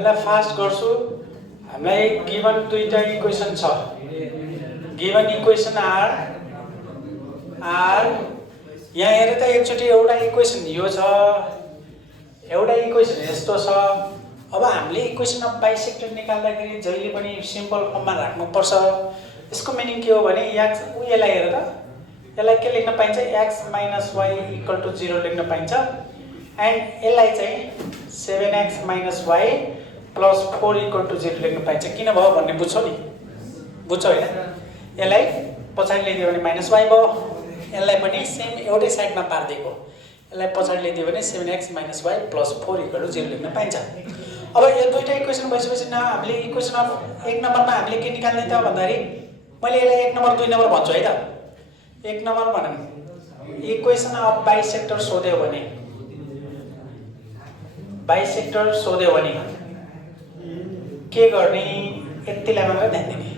यसलाई फास्ट गर्छु। हामीलाई गिभन दुईटा इक्वेसन छ। गिभन इक्वेसन आर यहाँ हेरे त एकचोटि एउटा इक्वेसन यो छ, एउटा इक्वेसन यस्तो छ। अब हामीले इक्वेसन अफ बाइसेक्टर निकाल्दाखेरि जहिले पनि सिम्पल फर्ममा राख्नुपर्छ। यसको मिनिङ के हो भने एक्स यसलाई हेर त, यसलाई के लेख्न पाइन्छ, X minus Y equal to 0 लेख्न पाइन्छ। एन्ड यसलाई चाहिँ 7x minus Y plus 4 equal to 0 लेख्न पाइन्छ। किन भयो भन्ने बुझ्छौ नि, बुझ्छौ होइन? यसलाई पछाडि ल्याइदियो भने माइनस वाई भयो, यसलाई पनि सेम एउटै साइडमा पारिदिएको। यसलाई पछाडि ल्याइदियो भने 7x minus Y plus 4 equal to 0 लेख्न पाइन्छ। अब यो दुईटा इक्वेसन भइसकेपछि न हामीले इक्वेसन अफ एक नम्बरमा हामीले के निकाल्ने त भन्दाखेरि मैले यसलाई 1 नम्बर 2 नम्बर भन्छु है त। 1 नम्बर भनौँ इक्वेसन अफ बाइसेक्टर सोध्यो भने, बाइसेक्टर सोध्यो भने के गर्ने, यतिलाई मात्र ध्यान दिने।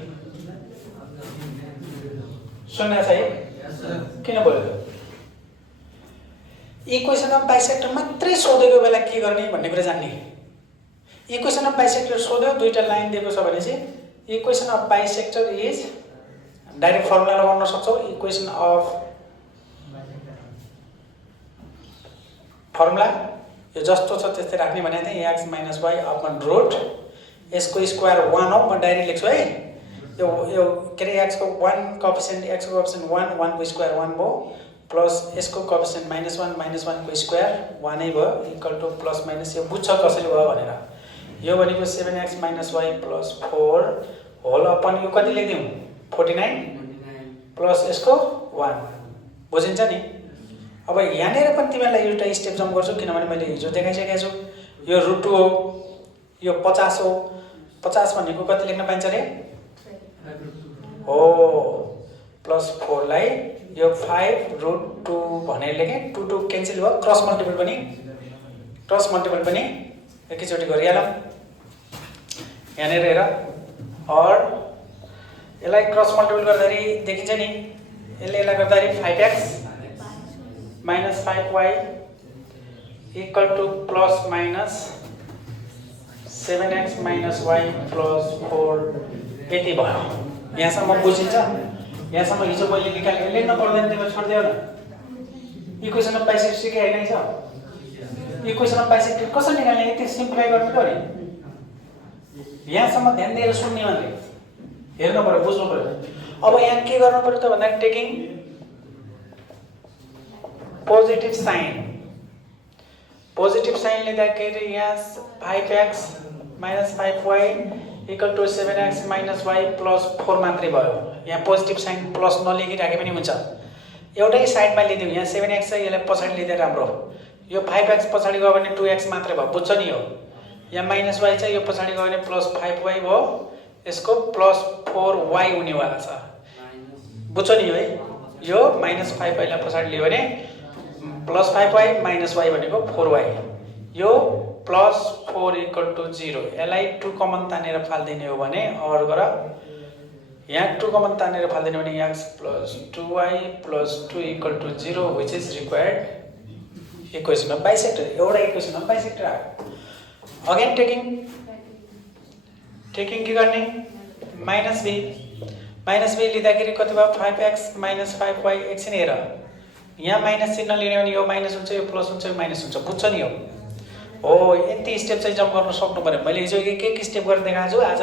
सुन्नुहोस् है, किन भयो? इक्वेसन अफ बाइसेक्टर मात्रै सोधेको बेला के गर्ने भन्ने कुरा जान्ने। इक्वेसन अफ बाइसेक्टर सोध्यो, दुईटा लाइन दिएको छ भने चाहिँ equation of bisector is direct formula लगाउन सक्छौ। इक्वेसन अफ फर्मुला यो जस्तो छ त्यस्तै राख्ने भनेको थिएँ। X minus Y upon root यसको स्क्वायर 1 हो, म डाइरेक्ट लेख्छु है। यो के अरे एक्सको 1 कोएफिसिएन्ट, एक्सको कोएफिसिएन्ट 1, 1 को स्क्वायर 1 भयो, प्लस यसको कोएफिसिएन्ट -1, -1 को स्क्वायर 1 नै भयो, इक्वल टु प्लस माइनस। यो बुझ्छ कसरी भयो भनेर। यो भनेको 7x minus Y plus 4 whole upon यो कति लेख्दिउँ 49 प्लस यसको 1 बुझिन्छ नि। अब यहाँनिर पनि तिमीहरूलाई एउटा स्टेप जम्प गर्छु, किनभने मैले हिजो देखाइसकेको छु। यो √2 हो, यो 50 हो। 50 भनेको कति लेख्न पाइन्छ रे हो, प्लस 4 लाई यो 5√2 भनेर लेखेँ। 2 2 क्यान्सल भयो, क्रस मल्टिपल पनि एकैचोटि गरिहालौँ। यहाँनिर हेर, और यसलाई क्रस मल्टिपल गर्दाखेरि देखिन्छ नि, यसलाई गर्दाखेरि 5x minus 5y equal to plus minus 7x minus Y plus 4 यति भयो। यहाँसम्म बुझिन्छ? यहाँसम्म हिजो मैले निकालेको लेख्न पर्दैन, त्यसमा छोडिदियो न। इक्वेसन अफ बाइसेक्टर सिके होइन छ। इक्वेसन अफ बाइसेक्टर कसरी निकाल्ने यति सिम्प्लिफाई गर्नु पर्यो। यहाँसम्म ध्यान दिएर सुन्ने मात्रै, हेर्नु पर्यो, बुझ्नु पर्यो। अब यहाँ के गर्नु पर्यो त भन्दा taking positive sign, positive sign लिँदाखेरि यहाँ 5x minus 5y equal to 7x minus Y plus 4 मात्रै भयो। यहाँ पोजिटिभ साइन प्लस नलेखिराखे पनि हुन्छ, एउटै साइडमा लिदिउँ। यहाँ 7x छ, यसलाई पछाडि लिँदा राम्रो। यो 5x पछाडि गयो भने 2x मात्रै भयो, बुझ्छ नि। यो यहाँ माइनस वाई छ, यो पछाडि गयो भने प्लस 5y भयो, यसको प्लस 4y हुनेवाला छ, बुझ्छ नि है। यो माइनस 5y लाई पछाडि लियो भने प्लस 5y माइनस वाई भनेको 4y, यो प्लस 4 इक्वल टु 0। यसलाई 2 कमन तानेर फाल्दिने हो भने और गर, यहाँ 2 कमन तानेर फाल्दिने हो भने x plus 2y plus 2 equal to 0 which is required equation of bisector. एउटा इक्वेसन अफ बाइसेक्टर आयो। अगेन टेकिङ के गर्ने, माइनस बी लिँदाखेरि कति भयो 5x माइनस 5y। एकछिन हेर, यहाँ माइनस चिन्ह लिने भने यो माइनस हुन्छ, यो प्लस हुन्छ, यो माइनस हुन्छ, बुझ्छ नि। हो यति स्टेप चाहिँ जम्प गर्न सक्नु पर्यो। मैले हिजो एक स्टेप गरेर देखाएको छु, आज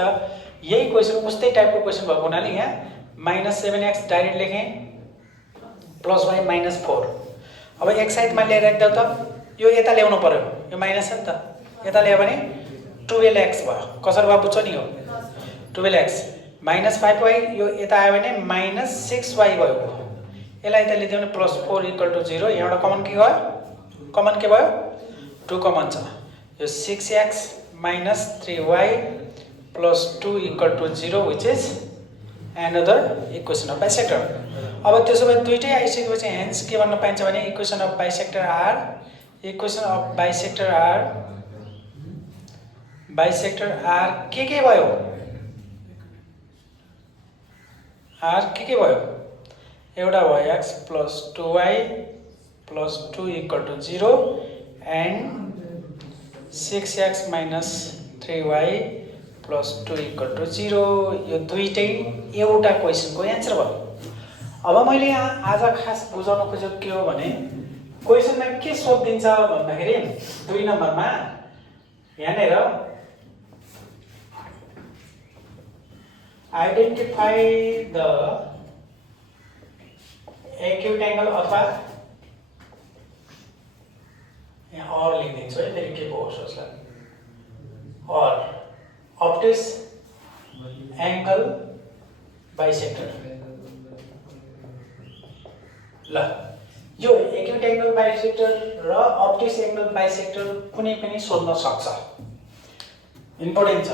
यही क्वेसन उस्तै टाइपको क्वेसन भएको हुनाले यहाँ माइनस 7x डाइरेक्ट लेखेँ, प्लस वाई माइनस 4। अब एक साइडमा लिएर राख्दा त यो यता ल्याउनु पर्यो, यो माइनस छ नि त, यता ल्यायो भने 12x भयो। कसरी भयो बुझ्छ नि। हो 12x माइनस 5y, यो यता आयो भने माइनस 6y भयो। यसलाई यता लिदियो भने प्लस 4 इक्वल टु 0। यहाँबाट कमन के गयो, कमन के भयो 2 कमन छ। यो 6x minus 3y plus 2 equal to 0 which is another equation of bisector. अब त्यसो भए दुईटै आइसकेपछि हेन्स के भन्न पाइन्छ भने इक्वेसन अफ बाइसेक्टर आर के भयो, आर के भयो, एउटा भयो x plus 2y plus 2 equal to 0 and 6x minus 3y + 2 = 0। यो दुईटै एउटा क्वेसनको एन्सर भयो। अब मैले यहाँ आज खास बुझाउन खोजेको के हो भने क्वेसनमा के सोधिन्छ भन्दाखेरि 2 नम्बरमा यहाँनेर आइडेन्टिफाई द एक्युट एंगल अथवा यहाँ और लेखिदिन्छु है, फेरि के पो होस् यसलाई और ऑप्टिक्स एंगल बाइसेक्टर। ल यो एक्युट एंगल बाइसेक्टर र ऑप्टिक्स एंगल बाइसेक्टर कुनै पनि सोध्न सक्छ, इम्पोर्टेन्ट छ।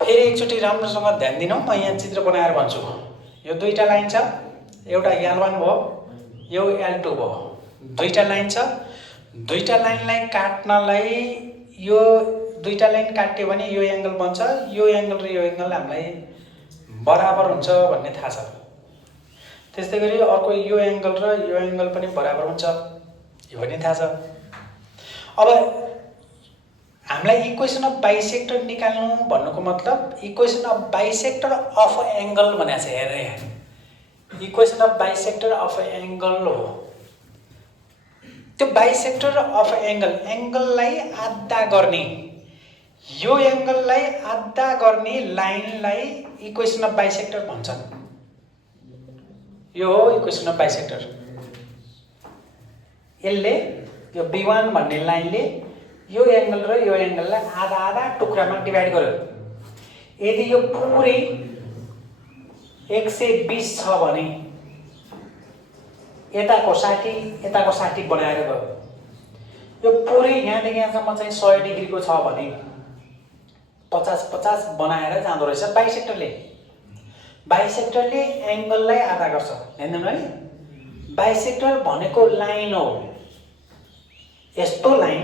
फेरि एकचोटि राम्रोसँग ध्यान दिनु, म यहाँ चित्र बनाएर भन्छु। यो दुईटा लाइन छ, एउटा L1 भयो, यो L2 भयो। दुईटा लाइन छ, दुईटा लाइनलाई काट्नलाई यो दुईटा लाइन काट्यो भने यो एंगल बन्छ, यो एंगल र यो एंगल हामीलाई बराबर हुन्छ भन्ने थाहा छ। त्यस्तै गरी अर्को यो एंगल र यो एंगल पनि बराबर हुन्छ, यो पनि थाहा छ। अब हामीलाई इक्वेसन अफ बाइसेक्टर निकाल्नु भन्नुको मतलब equation of bisector of angle भनेको छ। हेर यहाँ equation of bisector of angle हो। त्यो बाइसेक्टर अफ एंगल एंगललाई आधा गर्ने, यो एंगललाई आधा गर्ने लाइनलाई इक्वेसन अफ बाइसेक्टर भन्छन्। यो हो इक्वेसन अफ बाइसेक्टर। यसले यो B1 भन्ने लाइनले यो एंगल र यो एंगललाई आधा आधा टुक्रामा डिभाइड गर्यो। यदि यो पुरै 120 छ भने यताको 60 बनाएर गयो। यो पुरै यहाँदेखि यहाँसम्म चाहिँ 100 डिग्रीको छ भने 50-50 बनाएर जाँदो रहेछ बाइसेक्टरले। बाइसेक्टरले एंगललाई आधा गर्छ। हेर्नु है, बाइसेक्टर भनेको लाइन हो, यस्तो लाइन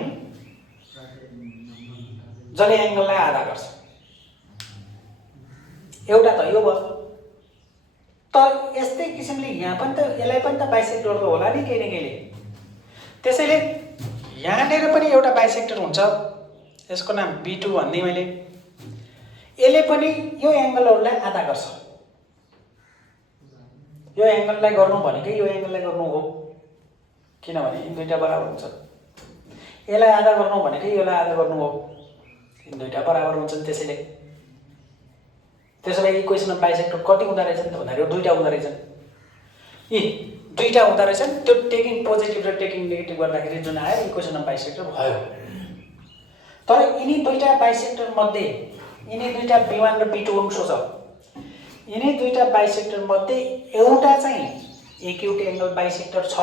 जसले एंगललाई आधा गर्छ। एउटा त यो भयो, त यस्तै किसिमले यहाँ पनि त यसलाई पनि त बाइसेक्टर त होला नि केही न केहीले। त्यसैले यहाँनेर पनि एउटा बाइसेक्टर हुन्छ, यसको नाम B2 भन्ने मैले। यसले पनि यो एंगलहरूलाई आधा गर्छ। यो एंगललाई गर्नु भनेकै यो एंगललाई गर्नु हो, किनभने यी दुईटा बराबर हुन्छ। यसलाई आधा गर्नु भनेकै यसलाई आधा गर्नु हो, यी दुईटा बराबर हुन्छन्। त्यसैले इक्वेसन अफ बाइसेक्टर कति हुँदा रहेछन् त भन्दाखेरि दुईटा हुँदा रहेछन्। यी दुईटा हुँदा रहेछन्, त्यो टेकिङ पोजिटिभ र टेकिङ नेगेटिभ गर्दाखेरि जुन आयो इक्वेसन अफ बाइसेक्टर भयो। तर यिनी दुईटा बाइसेक्टर मध्ये यिनी दुईटा B1 र B2 अंश छ। यिनी दुईटा बाइसेक्टर मध्ये एउटा चाहिँ एक्युट एंगल बाइसेक्टर छ।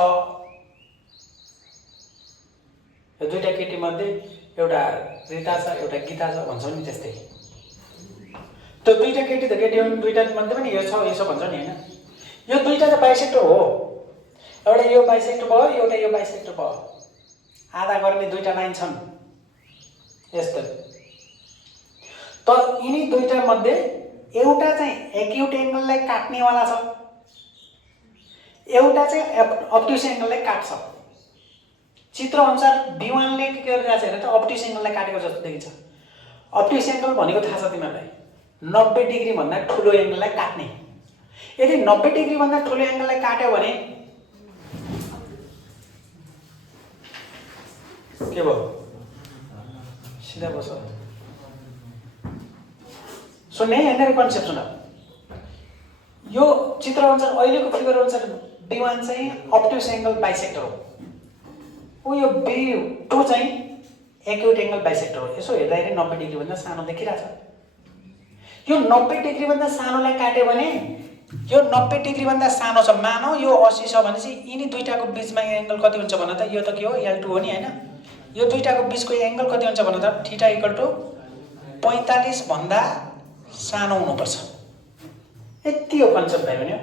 यो दुईटा केटी मध्ये एउटा रिता छ, एउटा गीता छ भन्छौ नि, त्यस्तै। त्यो दुईटा केटी त केटी हुन्, दुईटा मध्ये पनि यो छ भन्छ नि हैन। यो दुईटा त बाइसेक्टर हो। एउटा यो बाइसेक्टर भयो, एउटा यो बाइसेक्टर भयो। आधा गर्ने दुईटा लाइन छन् यस्तो। तर यिनी दुईटा मध्ये एउटा चाहिँ एक्युट एंगललाई काट्नेवाला छ, एउटा चाहिँ अब्ट्युस एंगललाई काट्छ। चित्र अनुसार B1 ले के गरिरहेछ हेर त, अब्ट्युस एंगललाई काटेको जस्तो देखिन्छ। अब्ट्युस एंगल भनेको थाहा छ तिमीलाई, 90 डिग्री भन्दा ठुलो एंगललाई काट्ने। यदि 90 डिग्री भन्दा ठुलो एंगललाई काट्यो भने के भयो? सिधा बस। सुन्ने यहाँनिर कन्सेप्ट सुन। यो चित्र अनुसार अहिलेको फिगर अनुसार B1 चाहिँ अब्ट्युस एंगल बाइसेक्टर हो, यो B2 चाहिँ एक्युट एंगल बाइसेक्टर हो। यसो हेर्दाखेरि 90 डिग्री भन्दा सानो देखिरहेछ। यो 90 डिग्री भन्दा सानोलाई काट्यो भने यो 90 डिग्री भन्दा सानो छ, मानौ यो 80 छ भनेपछि यिनी दुईटाको बीचमा एंगल कति हुन्छ भन त? यो त के हो? L2 हो नि हैन। यो दुईटाको बीचको एंगल कति हुन्छ भन त? थीटा = 45 भन्दा सानो हुनुपर्छ। यति हो कन्सेप्ट भयो भने।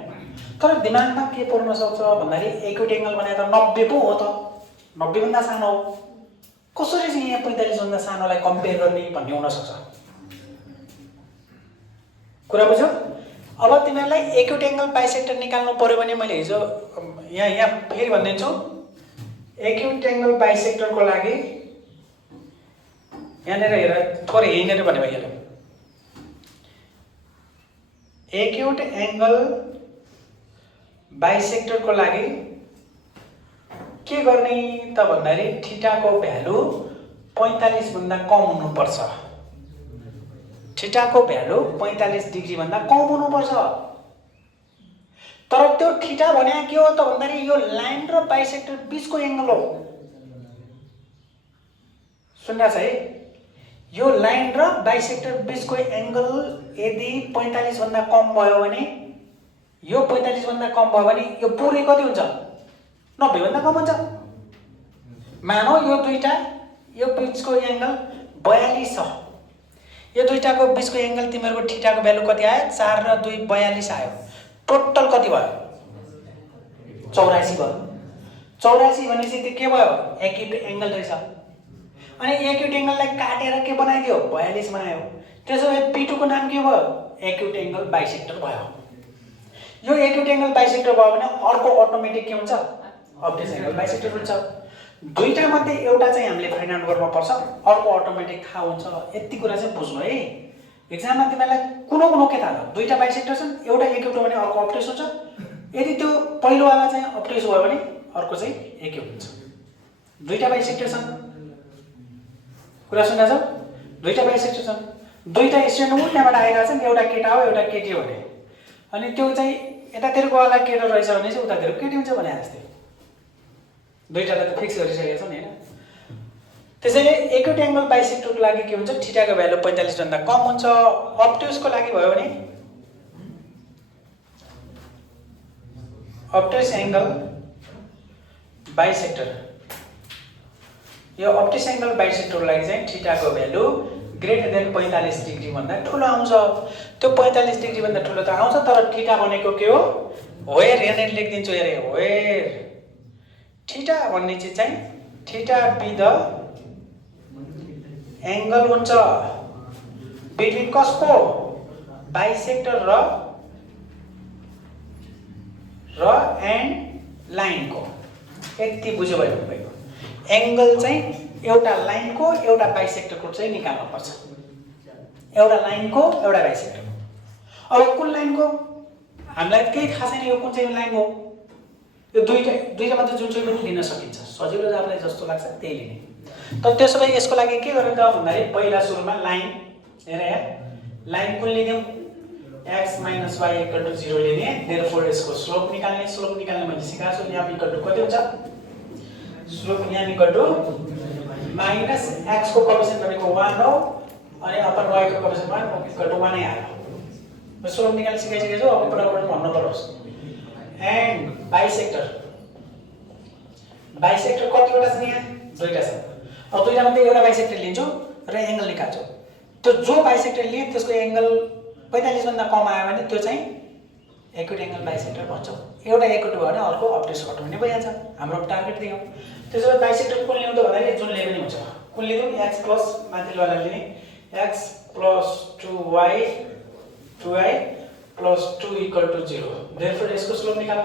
तर दिमागमा के पर्न सक्छ भन्दाखेरि एक्युट एंगल भने त 90 पो हो त, 90 भन्दा सानो हो, कसरी चाहिँ यहाँ 45 भन्दा सानोलाई कम्पेयर गर्ने भन्ने हुन सक्छ। कुरा बुझ्यौ? अब तिमीलाई एक्युट एंगल बाइसेक्टर निकाल्नु पर्यो भने मैले हिजो यहाँ फेरि भन्दिन्छु, एक्युट एंगल बाइसेक्टरको लागि यहाँनिर हेर थोरै यहीँनिर भने भइहाल्यो। एक्युट एङ्गल बाइसेक्टरको लागि के गर्ने त भन्दाखेरि थीटाको भ्यालु 45 भन्दा कम हुनुपर्छ। थीटाको भ्यालु 45 डिग्री भन्दा कम हुनुपर्छ। तर त्यो थीटा भने के हो त भन्दाखेरि यो लाइन र बाइसेक्टर बीचको एंगल हो। सुन्नुहोस् है, यो लाइन र बाइसेक्टर बीचको एंगल यदि 45 भन्दा कम भयो भने, यो 45 भन्दा कम भयो भने यो पुरै कति हुन्छ? 90 भन्दा कम हुन्छ। मानौ यो दुईटा यो बीचको एंगल 42 छ। यो दुईटाको बीचको एंगल तिमीहरुको थीटाको भ्यालु कति आयो? 4 र 2 42 आयो। टोटल कति भयो? 84 भयो। 84 भनेपछि त्यो के भयो? एक्युट एंगल रहेछ। अनि एक्युट एंगललाई काटेर के बनाइदियो? 42 बनायो। त्यसैले P2 को नाम के भयो? एक्युट एंगल बाइसेक्टर भयो। यो एक्युट एंगल बाइसेक्टर भयो भने अर्को अटोमेटिक के हुन्छ? अब्ट्युस एंगल बाइसेक्टर हुन्छ। दुईटा मध्ये एउटा चाहिँ हामीले फाइन्ड आउट गर्नुपर्छ, अर्को अटोमेटिक थाहा हुन्छ। यति कुरा चाहिँ बुझ्नु है। एक्जाममा तिमीलाई कुनो के थाहा छ? दुईटा बाइसेक्टर छन्, एउटा एक्युट हो भने अर्को अब्ट्युस हुन्छ। यदि त्यो पहिलो वाला चाहिँ अब्ट्युस भयो भने अर्को चाहिँ एक्युट हुन्छ। दुईटा बाइसेक्टर छन्, कुरा सुन्दा छ? दुईटा बाइसेक्टर छन्, दुईटा स्टुडेन्ट उल्टाबाट आइरहेको छन्, एउटा केटा हो एउटा केटी हो भने, अनि त्यो चाहिँ यतातिरको वाला केटा रहेछ भने चाहिँ उतातिरको केटी हुन्छ भने जस्तै। दुईटालाई त फिक्स गरिसकेको छ नि हैन। त्यसैले एक्युट एंगल बाइसेक्टरको लागि के हुन्छ? थीटाको भ्यालु 45 भन्दा कम हुन्छ। अब्ट्युसको लागि भयो भने अब्ट्युस एंगल बाइसेक्टर, यो अब्ट्युस एंगल बाइसेक्टरको लागि चाहिँ थीटाको भ्यालु ग्रेटर देन 45 डिग्री भन्दा ठुलो आउँछ। त्यो 45 डिग्री भन्दा ठुलो त आउँछ, तर थीटा भनेको के हो? वेयर, यहाँनिर लेखिदिन्छु हेरे, वेयर थीटा भन्ने चिज चाहिँ थीटा बी द एंगल हुन्छ बिट्विन कसको? बाइसेक्टर र एन्ड लाइनको। यति बुझ्यो भयो तपाईको। एंगल चाहिँ एउटा लाइनको एउटा बाइसेक्टरको चाहिँ निकाल्नु पर्छ। एउटा लाइनको एउटा बाइसेक्टरको। अब कुन लाइनको? हामीलाई केही थाहा छैन यो कुन चाहिँ लाइन हो। यो दुईटा मध्ये जुन चाहिँ पनि लिन सकिन्छ। सजिलो आफूलाई जस्तो लाग्छ त्यही लिने। तर त्यसो भए यसको लागि के गर्ने त भन्दाखेरि पहिला सुरुमा लाइन हेर यहाँ, लाइन कुन लिदियौ? x - y = 0 लिने। देयरफोर यसको स्लोप निकाल्ने। स्लोप निकाल्ने मैले सिकाएको छु। यहाँ इक्वल टु कति हुन्छ? स्लोप यहाँ इक्वल टु माइनस x को कोएफिसिएन्ट भनेको 1 हो, अनि अपन y को कोएफिसिएन्ट 1 इक्वल टु 1 नै आयो। म स्लोप निकाल्न सिकाइसकेको छु, अब बराबर भन्नु पर्छ। एन्ड बाइसेक्टर, बाइसेक्टर कतिवटा छ यहाँ? दुईटा छ। अब दुईटा मध्ये एउटा बाइसेक्टर लिन्छु र एंगल निकाल्छु। त्यो जो बाइसेक्टर लिए त्यसको एंगल 45 भन्दा कम आयो भने त्यो चाहिँ एक्युट एंगल बाइसेक्टर भन्छौँ। एउटा एक्युट भयो भने अर्को अब्ट्युस घटाउने भइहाल्छ। हाम्रो टार्गेट दियौ। त्यसैले बाइसेक्टर कुन लिनु त भन्दाखेरि जुन लिए पनि हुन्छ। कुन लिनु? x प्लस माथिल्लोवाला लिने, x plus 2y plus 2 equal to 0। Therefore यसको स्लोप निकाल।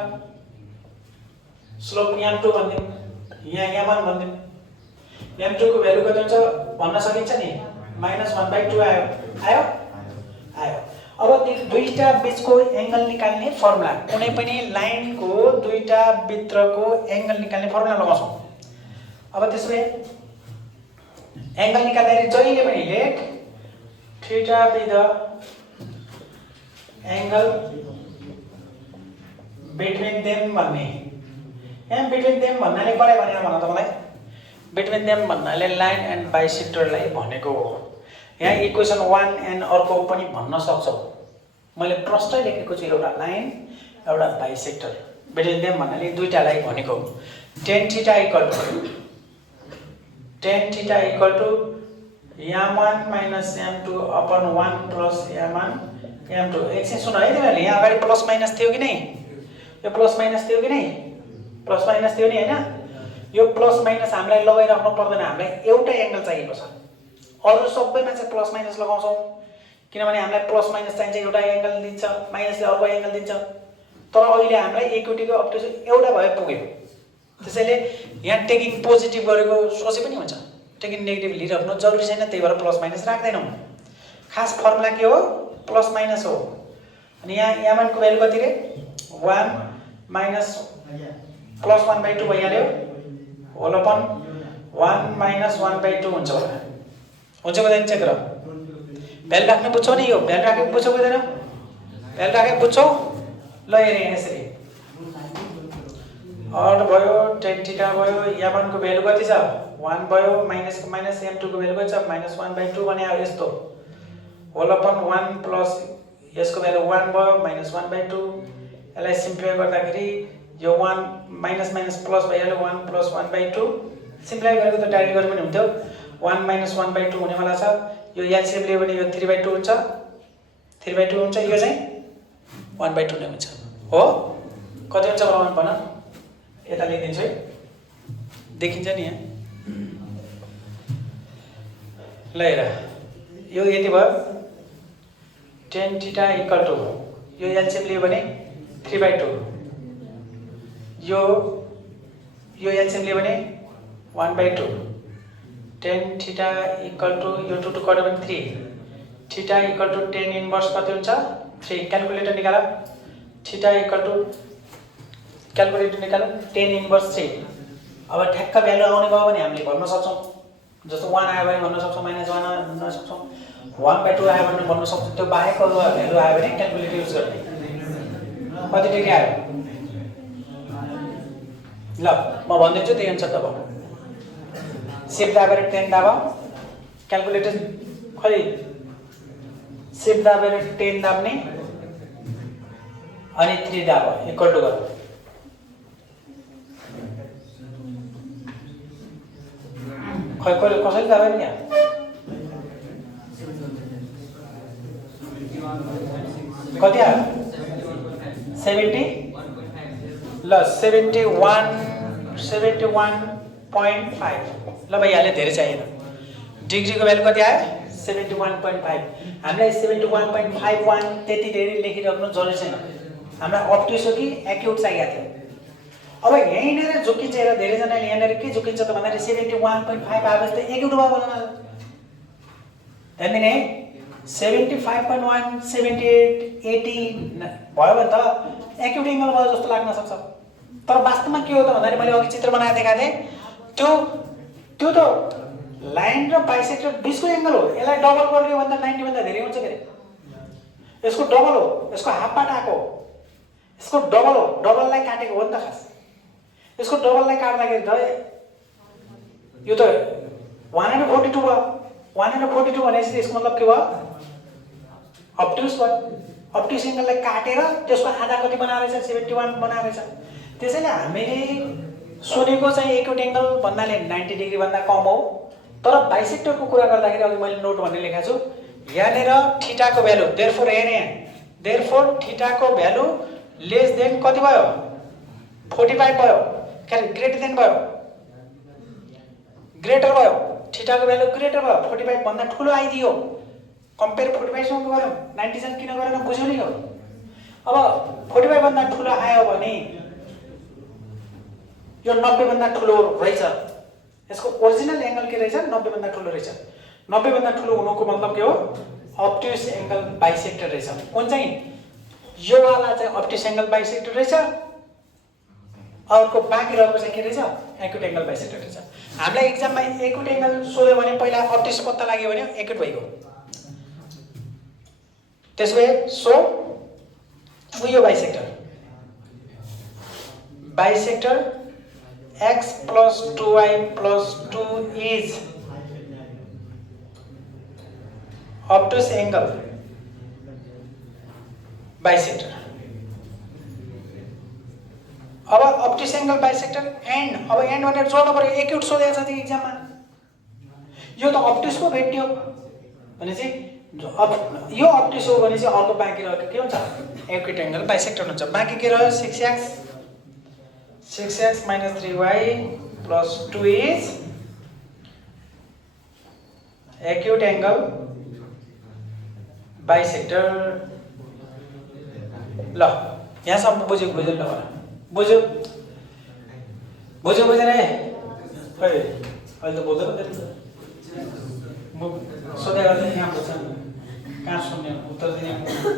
स्लोप m2 भन्दियौ, यहाँ m1 भन्दियौ। m2 को भ्यालु कति हुन्छ भन्न सकिन्छ नि? -1/2 आयो। अब दुईटा बीचको एंगल निकाल्ने फर्मुला, कुनै पनि लाइनको दुईटा भित्रको एंगल निकाल्ने फर्मुला लगाउँछौं। अब त्यसले एंगल निकाल्दाखेरि जहिले पनि let theta be the angle between them भन्ने। यहाँ बिट्विन देम भन्नाले कसलाई भनेर भन त मलाई? बिट्विन देम भन्नाले लाइन एन्ड बाइसेक्टरलाई भनेको हो। यहाँ इक्वेसन 1 एन्ड अर्को पनि भन्न सक्छौ। मैले प्रष्टै लेखेको छु, एउटा लाइन एउटा बाइसेक्टर। बिट्विन देम भन्नाले दुईटालाई भनेको। tan theta equal to m1 - m2 upon 1 plus m1 m2। एकछिन सुन है तिमीहरुले, यहाँ अगाडि प्लस माइनस थियो कि नै? यो प्लस माइनस थियो कि नै? प्लस माइनस थियो नि हैन? यो प्लस माइनस हामीलाई लगाइराख्नु पर्दैन। हामीलाई एउटा एंगल चाहिएको छ। अरु सबैमा चाहिँ प्लस माइनस लगाउँछौं, किनभने हामीलाई प्लस माइनस चाहिन्छ, एउटा एंगल दिन्छ, माइनसले अर्को एंगल दिन्छ। तर अहिले हामीलाई एक्युटीको अब्ट्युस एउटा भए पुग्यो। त्यसैले यहाँ टेकिङ पोजिटिभ गरेको सोचे पनि हुन्छ। टेकिङ नेगेटिभ लिइराख्नु जरुरी छैन, त्यही भएर प्लस माइनस राख्दैनौँ। खास फर्मुला के हो? प्लस माइनस हो। अनि यहाँ यामानको भ्यालु कति रे? 1 माइनस प्लस 1/2 भइहाल्यो, होल अपन 1 माइनस 1/2 हुन्छ होला। हुन्छ बुझ्दैन? चेक गर। भ्यालु राख्नु बुझ्छौ नि? यो भ्यालु राखेको बुझ्छौ बुझ्दैन? भ्यालु राखेको बुझ्छौ? ल हेरे यहाँ यसरी अड भयो, tan थीटा भयो, यामानको भ्यालु कति छ? 1 भयो, माइनसको माइनस m2 को भ्यालु कति छ? -1/2 भने अब यस्तो होल अपन 1 प्लस यसको भ्यालु 1 भयो, -1/2। यसलाई सिम्प्लिफाई गर्दाखेरि यो 1 माइनस माइनस प्लस भइहाल्यो, 1 प्लस 1/2। सिम्प्लिफाई गरेको त डाइरेक्ट गरे पनि हुन्थ्यो। 1 माइनस 1/2 हुनेवाला छ। यो एलसिएम लियो भने यो 3/2 हुन्छ, 3/2 हुन्छ, यो चाहिँ 1/2 नै हुन्छ। हो? कति हुन्छ होला भन? यता लेखिदिन्छु है, देखिन्छ नि यहाँ। ल हेर, यो यति भयो, tan थीटा इक्वल टु यो एलसिएम लियो भने 3/2, यो एलसिएम लियो भने 1/2। tan थीटा इक्वल टु यो 2 टु कट्यो भने 3, theta equal to tan inverse कति हुन्छ? 3। क्याल्कुलेटर निकाल। थीटा इक्वल टु क्याल्कुलेटर निकाल, tan इन्भर्स 3। अब ठ्याक्क भ्यालु आउने भयो भने हामीले भन्न सक्छौँ, जस्तो 1 आयो भने भन्न सक्छौँ, -1 भन्न सक्छौँ, 1/2 आयो भने भन्न सक्छौँ। त्यो बाहेक अरू भ्यालु आयो भने क्याल्कुलेटर युज गर्ने। कति डिग्री आयो? ल म भनिदिन्छु, त्यही अनुसार दबाऊ। सिफ्ट दाबेर 10 दाब, क्याल्कुलेटर खै सिफ्ट दाबेर 10 दाब्ने अनि 3 दाब, इक्वल टु गर। खै कसैले दाबेन नि? कति आयो? 70। ल 71.5। ल भइहाल्यो, धेरै चाहिएन। डिग्रीको भ्यालु कति आयो? 71.5। हामीलाई 71.51 त्यति धेरै लेखिराख्नु जरुरी छैन। हामीलाई अप्टिस हो कि एक्युट चाहिएको थियो। अब यहीँनिर झुकिन्छ, हेर धेरैजनाले यहाँनिर के झुकिन्छ त भन्दाखेरि 71.5 आएपछि त एक्युट भयो भन्न। ध्यान दिने, 75.1, 78, 80 भयो भने त एक्युट एङ्गल भयो जस्तो लाग्न सक्छ। तर वास्तवमा के हो त भन्दाखेरि मैले अघि चित्र बनाएर देखाएको थिएँ, त्यो त लाइन र बाइसेक्टर बिचको एङ्गल हो। यसलाई डबल गरिदियो भने त 90 भन्दा धेरै हुन्छ के अरे। यसको डबल हो, यसको हाफ पार्ट आएको, यसको डबल हो, डबललाई काटेको हो नि त खास। यसको डबललाई काट्दाखेरि त यो त 142 भयो। 142 भनेपछि यसको मतलब के भयो? अप्ट्युस भयो। अप्ट्युस एङ्गललाई काटेर त्यसको आधा कति बनाएर रहेछ? 71 बनाएर रहेछ। त्यसैले हामीले सोधेको चाहिँ एक्युट एङ्गल भन्नाले 90 डिग्री भन्दा कम हो। तर बाइसेक्टरको कुरा गर्दाखेरि अघि मैले नोट भन्ने लेखेको छु, यहाँनिर थीटाको भ्यालु, देयरफोर हेर्ने यहाँ, देयरफोर थीटाको भ्यालु लेस देन कति भयो? 45 भयो, ग्रेटर देन भयो, ग्रेटर भयो। थीटाको भ्यालु ग्रेटर भयो, 45 भन्दा ठुलो आइदियो। कम्पेयर 45 सँग गरौँ, 90 सँग किन गरेन बुझ्यौ नि। अब 45 भन्दा ठुलो आयो भने यो 90 भन्दा ठुलो रहेछ। यसको ओरिजिनल एङ्गल के रहेछ? 90 भन्दा ठुलो रहेछ। 90 भन्दा ठुलो हुनुको मतलब के हो? अप्ट्युस एङ्गल बाइसेक्टर रहेछ। कुन चाहिँ? यो वाला चाहिँ अप्ट्युस एङ्गल बाइसेक्टर रहेछ, अर्को बाँकी रहेको चाहिँ के रहेछ? एक्युट एङ्गल बाइसेक्टर रहेछ। हामीलाई एक्जाममा एक्युट एङ्गल सोध्यो भने पहिला अप्ट्युस पत्ता लाग्यो भने एक्युट भइगयो। त्यसैले सो यो bisector x plus 2y plus 2 is obtuse angle bisector. अब obtuse angle bisector and अब एन्ड भनेर जोड्नु पर्यो। एक्युट सोधेको छ त्यो एक्जाममा। यो त obtuse को भेट्यो भनेपछि यो obtuse हो भने चाहिँ अर्को बाँकी रहेको के हुन्छ? एक्युट एङ्गल बाइसेक्टर हुन्छ। बाँकी के रह्यो? 6x minus 3y plus 2 is acute angle bisector. ल यहाँसम्म बुझ्यो ल बुझ्यो बुझेन? खै अहिले त बोल्दैन। सोधे गर्दा यहाँ बुझ्छन् कहाँ सुन्ने उत्तर दिने भयो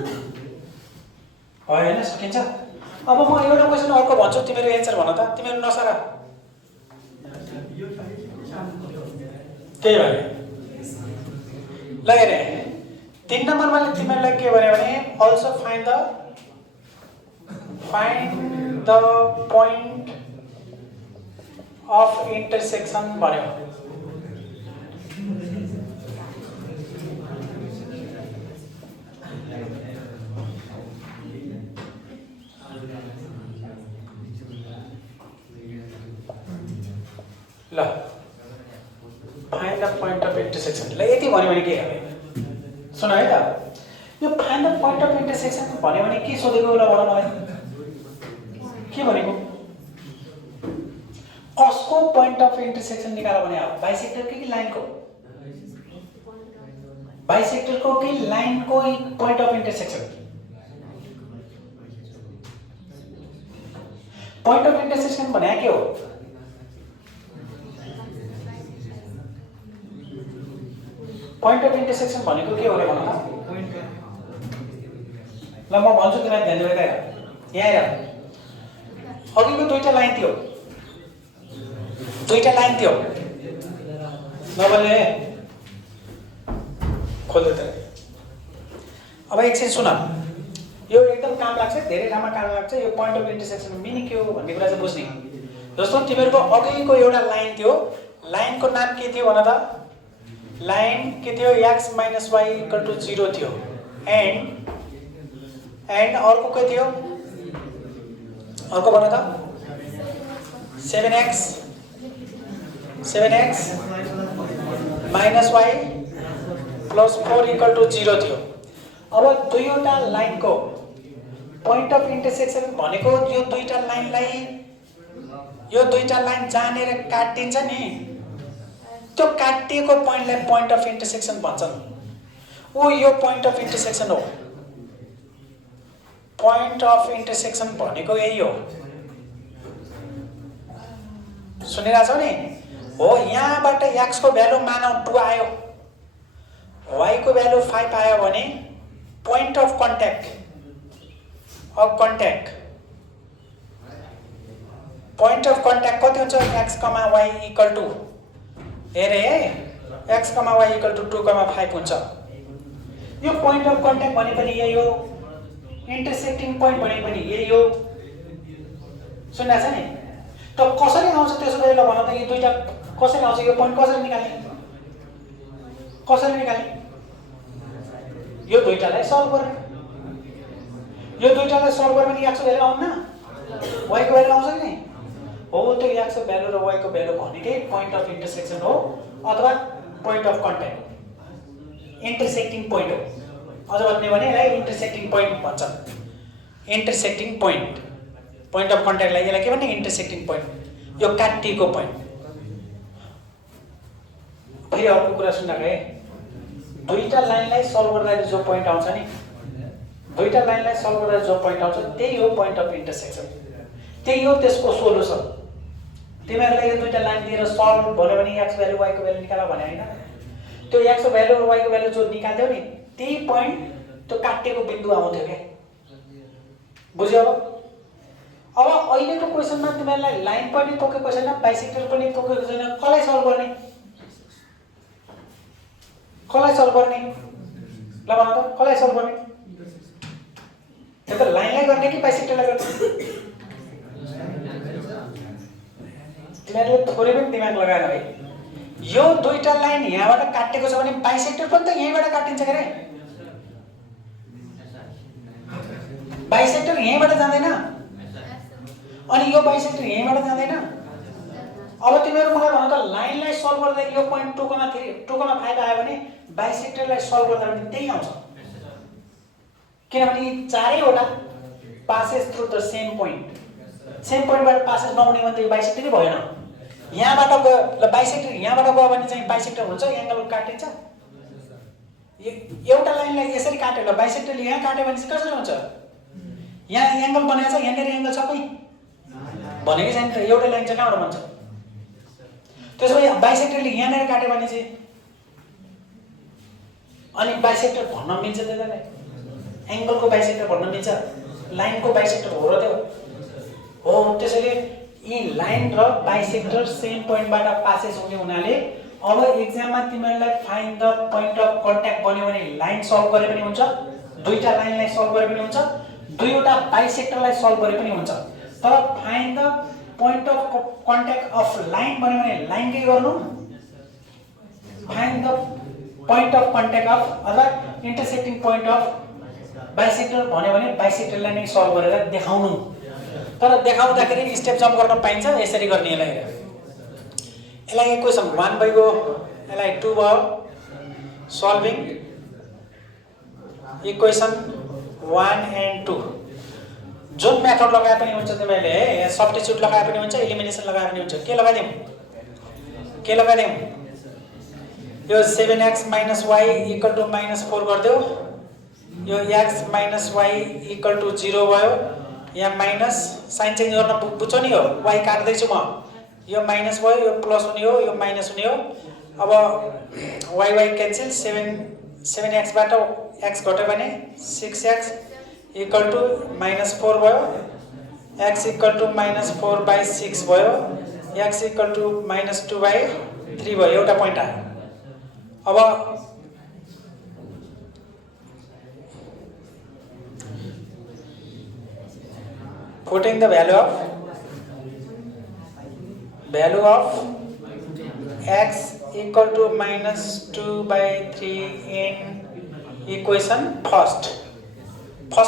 होइन सकिन्छ। अब म एउटा क्वेसन अर्को भन्छु तिमीहरू एन्सर भन त तिमीहरू नसरा त्यही भएर ल हेरे 3 नम्बरमा तिमीहरूलाई के भन्यो भने also find the point of intersection भन्यो। ल find the point of intersection ल यति भन्यो भने के हो सुन है त यो find the point of intersection भन्यो भने के सोधेको ल भन मलाई के भनेको कसको पोइन्ट अफ इन्टरसेक्सन निकाल भने बाइसेक्टर कि लाइनको बाइसेक्टरको कि लाइनको point of intersection point of intersection भने के हो पोइन्ट अफ इन्टरसेक्सन भनेको के हो रे भन त ल म भन्छु तिमीलाई ध्यान दिएर यहाँ हेर अघिको दुईटा लाइन थियो नभने खोल्दै त अब एकछिन सुन यो एकदम काम लाग्छ धेरै ठाउँमा काम लाग्छ यो पोइन्ट अफ इन्टरसेक्सन मिनिङ के हो भन्ने कुरा चाहिँ बुझ्ने जस्तो तिमीहरूको अघिको एउटा लाइन थियो लाइनको नाम के थियो भन त लाइन के थियो x - y = 0 थियो एन्ड अर्को के थियो अर्को भन त 7x - y + 4 = 0 थियो। अब दुईवटा लाइनको पोइन्ट अफ इन्टरसेक्सन भनेको यो दुईटा लाइन जानेर काटिन्छ नि त्यो काटिएको पोइन्टलाई पोइन्ट अफ इन्टरसेक्सन भन्छन्। ओ यो पोइन्ट अफ इन्टरसेक्सन हो पोइन्ट अफ इन्टरसेक्सन भनेको यही हो सुनिरहेछौ नि हो यहाँबाट x को भ्यालु मानौ 2 आयो y को भ्यालु 5 आयो भने पोइन्ट अफ कन्ट्याक्ट कति हुन्छ x, y = हेरे x, y = 2,5 हुन्छ। यो पोइन्ट अफ कन्ट्याक्ट भने पनि यही हो इन्टरसेक्टिङ पोइन्ट भने पनि यही हो सुन्नुहुन्छ नि त कसरी आउँछ त्यसो भए ल भन त यो दुईटा कसरी आउँछ यो पोइन्ट कसरी निकाल्ने यो दुईटालाई सल्भ गर्ने भने x को भ्यालु आउन्न y को भ्यालु आउँछ कि नि हो त्यो x को भ्यालु र y को भ्यालु भनेकै पोइन्ट अफ इन्टरसेक्सन हो अथवा point of contact intersecting point हो अझ भन्ने भने यसलाई इन्टरसेक्टिङ पोइन्ट भन्छन् इन्टरसेक्टिङ पोइन्ट अफ कन्ट्याक्टलाई यसलाई के भन्ने इन्टरसेक्टिङ पोइन्ट यो काटिएको पोइन्ट। फेरि अर्को कुरा सुन्नको है दुईटा लाइनलाई सल्भ गर्दा जो पोइन्ट आउँछ नि त्यही हो पोइन्ट अफ इन्टरसेक्सन त्यही हो त्यसको सोलुसन। तिमीहरूलाई यो दुईटा लाइन दिएर सल्भ भन्यो भने x भ्यालु y को भ्यालु निकाल भने हैन त्यो x को भ्यालु र y को भ्यालु जो निकाल्थ्यौ नि त्यही पोइन्ट त्यो काटेको बिन्दु आउँथ्यो के बुझ्यौ अब अहिलेको क्वेशनमा तिमीहरूलाई लाइन पनि तोकेको छैन बाइसेक्टर पनि तोकेको छैन कसलाई सल्भ गर्ने ल भन त कसलाई सल्भ गर्ने त्यो त लाइनलाई गर्ने कि बाइसेक्टरलाई गर्ने तिमीहरूले थोरै पनि दिमाग लगाएर है यो दुईटा लाइन यहाँबाट काटेको छ भने बाइसेक्टर पनि त यहीँबाट काटिन्छ के रे बाइसेक्टर यहीँबाट जाँदैन अनि यो बाइसेक्टर यहीँबाट जाँदैन। अब तिमीहरू मलाई भन त लाइनलाई सल्भ गर्दा यो पोइन्ट 2,5 आयो भने बाइसेक्टरलाई सल्भ गर्दा पनि त्यही आउँछ किनभने चारैवटा पासेस थ्रु द सेम पोइन्टबाट पासेस नहुने भने त यो बाइसेक्टरै भएन। यहाँबाट गयो ल बाइसेक्टर यहाँबाट गयो भने चाहिँ बाइसेक्टर हुन्छ एंगल काटिन्छ एउटा लाइनलाई यसरी काट्यो ल बाइसेक्टरले यहाँ काट्यो भने चाहिँ कसरी हुन्छ यहाँ एंगल बनाएको छ यहाँनेर एंगल छ कोही भनेकै छैन त एउटा लाइन चाहिँ कहाँबाट बन्छ त्यसो भए बाइसेक्टरले यहाँनेर काट्यो भने चाहिँ अनि बाइसेक्टर भन्न मिल्छ त्यसलाई? एंगलको बाइसेक्टर भन्न मिल्छ? लाइनको बाइसेक्टर हो र त्यो हो। त्यसैले यी लाइन र बाइसेक्टर सेम पोइन्टबाट पासेस हुने हुनाले अब एक्जाममा तिमीहरुलाई find the point of contact बन्यो भने लाइन सल्भ गरे पनि हुन्छ, दुईटा लाइनलाई सल्भ गरे पनि हुन्छ, दुईवटा बाइसेक्टरलाई सल्भ गरे पनि हुन्छ। तर find the point of contact of line बन्यो भने लाइनकै गर्नु, find the point of contact of अथवा इन्टरसेक्टिङ पोइन्ट अफ बाइसेक्टर भन्यो भने बाइसेक्टरलाई नै सल्भ गरेर देखाउनु। तर देखाउँदाखेरि स्टेप जम्प गर्न पाइन्छ, यसरी गर्ने यसलाई। यसलाई इक्वेसन 1 को यसलाई 2 भयो, सल्भिङ इक्वेसन 1 and 2। जुन मेथड लगाए पनि हुन्छ तिमीले, सब्स्टिट्युट लगाए पनि हुन्छ, एलिमिनेसन लगाए पनि हुन्छ। के लगाइदिउँ? यो 7x - y = -4 गरिदेऊ। यो x - y = 0 भयो। यहाँ माइनस साइन चेन्ज गर्न बुझ्छौ नि? हो y काट्दै छु म। यो माइनस भयो, यो प्लस हुने हो, यो माइनस हुने हो। अब y क्यान्सल, 7x बाट x घट्यो भने 6x = -4 भयो। x = -4/6 भयो। x = -2/3 भयो। एउटा पोइन्ट आयो। अब putting the value of x = -2/3 in equation first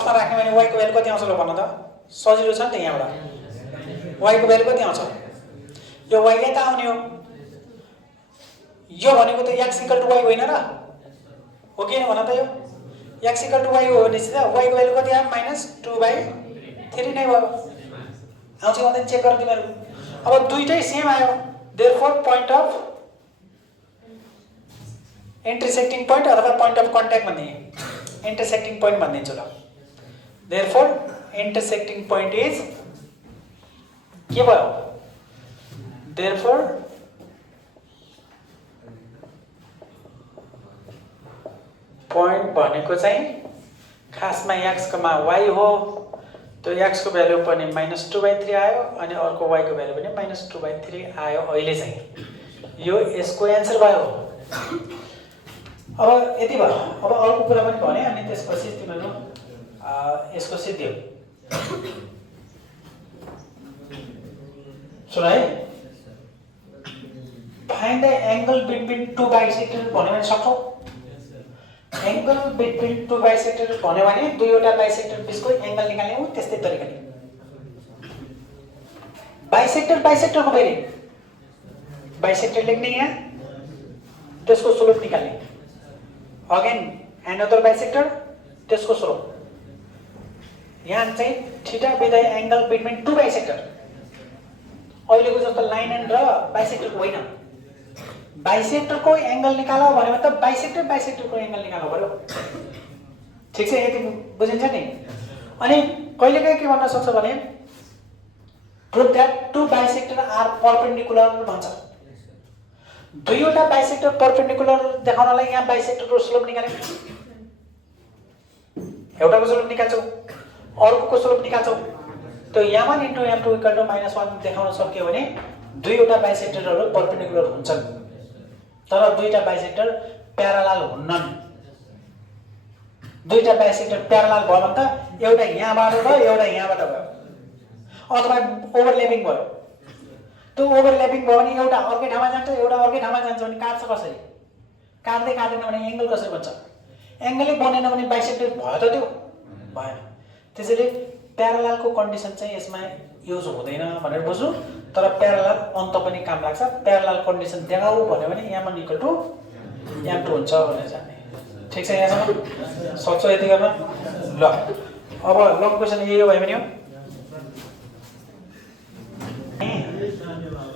मा राख्ने भने y को भ्यालु कति आउँछ ल भन्न त? सजिलो छ नि त यहाँबाट। y को भ्यालु कति आउँछ? यो y यता आउने हो। यो भनेको त x = y होइन र? हो कि हैन भन त? यो x = y हो भने चाहिँ y को भ्यालु कति आयो? -2/3 नै भयो। आउँछ भन्दै चेक गर तिमीहरु। अब दुईटै सेम आयो। Therefore point of intersecting point अथवा पोइन्ट अफ कन्ट्याक्ट भन्ने, इन्टरसेक्टिङ पोइन्ट भन्दिन्छु ल। देयरफोर इन्टरसेक्टिङ पोइन्ट इज के भयो? देयरफोर पोइन्ट भनेको चाहिँ खासमा x, y हो। त्यो x को भ्यालु पनि -2/3 आयो अनि अर्को y को भ्यालु पनि -2/3 आयो। अहिले चाहिँ यो यसको एन्सर भयो। अब यति भयो। अब अर्को कुरा पनि भने अनि त्यसपछि तिमीहरु यसको सिद्धियो। सुन है, find the angle between two bisector भन्यो भने सक्छौ? एंगल बिट्विन टु बाइसेक्टर भन्यो भने दुईवटा बाइसेक्टर बीचको एंगल निकाल्ने हो। त्यस्तै तरिकाले बाइसेक्टर को फेरि बाइसेक्टर लेख्ने, यहाँ त्यसको स्लोप निकाल्ने। अगेन एनदर बाइसेक्टर, त्यसको स्लोप। यहाँ चाहिँ theta with angle between two bisector. अहिलेको जस्तो लाइन एन्ड र बाइसेक्टरको होइन। बाइसेक्टरको एंगल निकालो भन्यो भने त बाइसेक्टरको एंगल निकाल्नु पर्यो। ठीक छ? यति बुझिन्छ नि? अनि कहिलेकाहीँ के भन्न सक्छ भने prove that two bisector are perpendicular भन्छ। दुईवटा बाइसेक्टर परपेन्डिकुलर देखाउनलाई यहाँ बाइसेक्टरको स्लोप निकाल्यो। एउटाको स्लोप निकाल्छौ, अर्कोको स्लोप निकाल्छौ। त्यो m1 * m2 = -1 देखाउन सक्यो भने दुईवटा बाइसेक्टरहरु परपेन्डिकुलर हुन्छन्। तर दुईटा बाइसेक्टर प्यारालल हुन्नन्। दुईटा बाइसेक्टर प्यारालल भयो भने त एउटा यहाँबाट भयो, एउटा यहाँबाट भयो, अथवा ओभरल्यापिङ भयो। त्यो ओभरल्यापिङ भयो भने एउटा अर्कै ठाउँमा जान्छ, एउटा अर्कै ठाउँमा जान्छ भने काट्छ कसरी? काट्दै काट्दैन भने एंगल कसरी बन्छ? एंगलै बनेन भने बाइसेक्टर भयो त? त्यो भएन। त्यसैले प्याराललको कन्डिसन चाहिँ यसमा युज हुँदैन भनेर बुझ्नु। तर प्यारालल अन्त पनि काम लाग्छ। प्यारालल कन्डिसन देखाऊ भन्यो भने m1 = m2 हुन्छ भनेर जान्ने। ठीक छ? यहाँसम्म सक्छौ यति गर्न? ल अब लङ क्वेसन यही हो भयो भने